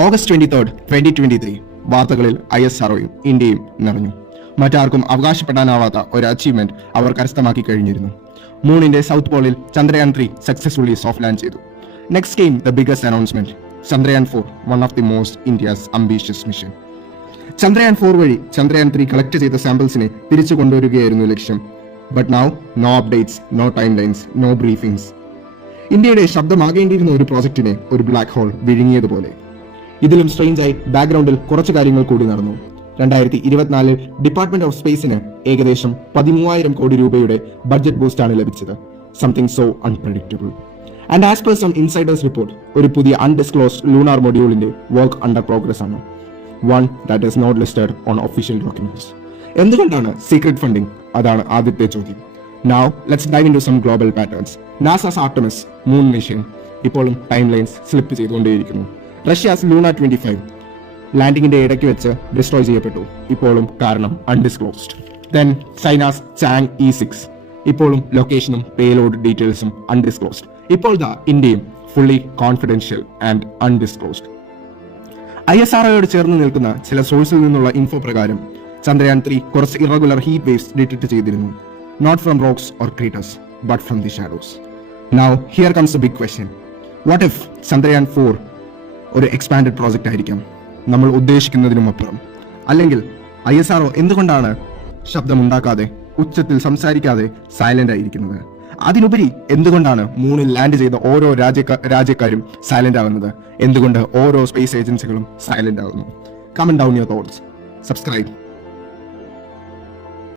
August 23, 2023 വാർത്തകളിൽ ISROയും ഇന്ത്യയും നിറഞ്ഞു. മറ്റാർക്കും അവകാശപ്പെടാനാവാത്ത ഒരു അച്ചീവ്മെന്റ് അവർ കരസ്ഥമാക്കി കഴിഞ്ഞിരുന്നു. മൂണിന്റെ സൗത്ത് പോളിൽ ചന്ദ്രയാൻ 3 സക്സസ്ഫുള്ളി സോഫ്റ്റ് ലാൻഡ് ചെയ്തു. Next came the biggest announcement, Chandrayaan 4, one of the most India's ambitious mission. Chandrayaan 4 വഴി ചന്ദ്രയാൻ 3 കളക്ട് ചെയ്ത സാമ്പിൾസിനെ തിരിച്ചു കൊണ്ടുവരികയായിരുന്നു ലക്ഷ്യം. But now no updates, no timelines, no briefings. ഇന്ത്യയുടെ ശബ്ദമാകേണ്ടിയിരുന്ന ഒരു പ്രോജക്റ്റിനെ ഒരു ബ്ലാക്ക് ഹോൾ വിഴുങ്ങിയതുപോലെ. ഇതിലും സ്ട്രെയിഞ്ചായി ബാക്ക്ഗ്രൗണ്ടിൽ കുറച്ച് കാര്യങ്ങൾ കൂടി നടന്നു. 2024 ഡിപ്പാർട്ട്മെന്റ് ഓഫ് സ്പേസിന് ഏകദേശം 13,000 കോടി രൂപയുടെ ബഡ്ജറ്റ് ബൂസ്റ്റാണ് ലഭിച്ചത്. Something so unpredictable. And as per some insiders report, ഒരു പുതിയ അൺഡിസ്ക്ലോസ്ഡ് ലൂണാർ മൊഡ്യൂളിന്റെ വർക്ക് അണ്ടർ പ്രോഗ്രസ് ആണ്. One that is not listed on official documents. എന്തുകൊണ്ടാണ് സീക്രട്ട് ഫണ്ടിംഗ്? അതാണ് ആദ്യത്തെ ചോദ്യം. Now let's dive into some global patterns. NASA's Artemis moon mission ഇപ്പോഴും time lines slip ചെയ്തുകൊണ്ടേയിരിക്കുന്നു. Russia's Luna 25 ലാൻഡിങ്ങിന്റെ ഇടയ്ക്ക് വെച്ച് destroy ചെയ്യപ്പെട്ടു. ഇപ്പോഴും കാരണം undisclosed. Then China's Chang E6 ഇപ്പോഴും ലൊക്കേഷനും പേലോഡ് ഡീറ്റെയിൽസും അൺഡിസ്ക്ലോസ്ഡ്. ഇപ്പോൾ ഇന്ത്യയും ഫുള്ളി കോൺഫിഡൻഷ്യൽ ആൻഡ് അൺഡിസ്ക്ലോസ്ഡ്. ISROയോട് ചേർന്ന് നിൽക്കുന്ന ചില സോഴ്സിൽ നിന്നുള്ള ഇൻഫോ പ്രകാരം ചന്ദ്രയാൻ 3 കുറച്ച് ഇറഗുലർ ഹീറ്റ് വേവ്സ് ഡിറ്റക്ട് ചെയ്തിരുന്നു. Not from rocks or craters, but from the shadows. Now, here comes the big question. What if Chandrayaan 4 ഒരു എക്സ്പാൻഡഡ് പ്രോജക്റ്റ് ആയിരിക്കാം, നമ്മൾ ഉദ്ദേശിക്കുന്നതിനും അപ്പുറം? അല്ലെങ്കിൽ ISRO എന്തുകൊണ്ടാണ് ശബ്ദമുണ്ടാക്കാതെ, ഉച്ചത്തിൽ സംസാരിക്കാതെ സൈലന്റ് ആയിരിക്കുന്നത്? അതിനുപരി എന്തുകൊണ്ടാണ് മൂണിൽ ലാൻഡ് ചെയ്ത ഓരോ രാജ്യക്കാരും സൈലന്റ് ആകുന്നത്? എന്തുകൊണ്ട് ഓരോ സ്പേസ് ഏജൻസികളും സൈലന്റ് ആകുന്നു? Comment down your thoughts. Subscribe.